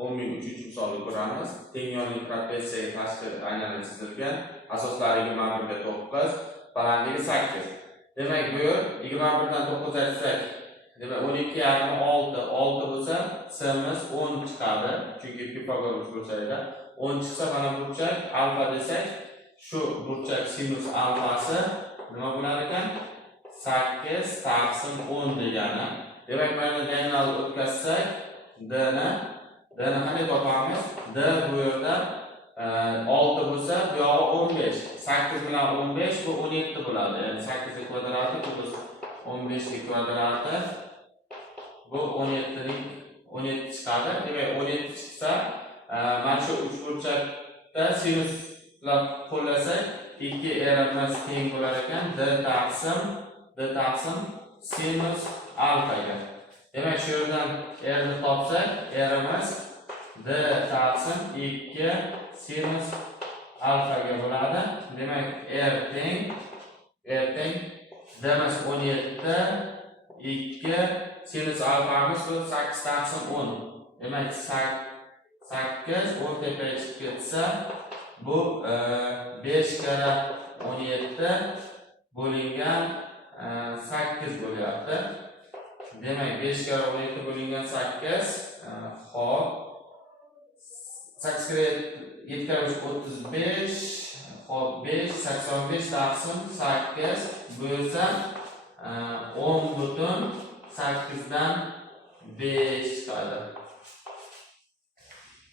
10.000 uchinchi misolni ko'ramiz. Teng yonli trapetsiyga tashqi aylana chizilgan. Asoslari 21 ga 9, balandligi 8. Demak, bu yer 21 dan 9 aytsak, demak 12 yarim 6 bo'lsa, s'imiz 10 chiqadi. Chunki Pifagor burchagida 10 chiqsa, mana burchak alfa desak, shu burchak sinus alfasi nima bo'lar ekan? 8 taqsim 10 degani. Demak, mana diagonal o'tkazsak, d ni qanday topamiz? D bu yerda 6 bo'lsa, bu yog'i 15. 8 bilan 15 bu 17 bo'ladi. Ya'ni 8 ning kvadrati plus 15 ning kvadrati bu 17 chiqadi. Demak, 17 chiqsa, mana shu uchburchakda sinuslar qo'llasak, 2 emas teng bo'lar ekan d taqsim sinus alfaga. Demak, shu yerdan r ni topsak, r emas d taqsim 2 sinus alfaga bo'ladi. Demak, r teng d emas 17 2 sinus alfamiz bu 8 taqsim 10. Demak, 8 10 tepaga chiqib ketsa, bu 5 kara 17 bo'lingan 8 bo'lyapti. Demak, 5 kara 17 bo'lingan 8. Xo'p. 8 kara 7 kara 35. Xo'p, 5 85 taqsim 8 bo'lsa 10 butun 8 dan 5 chiqadi.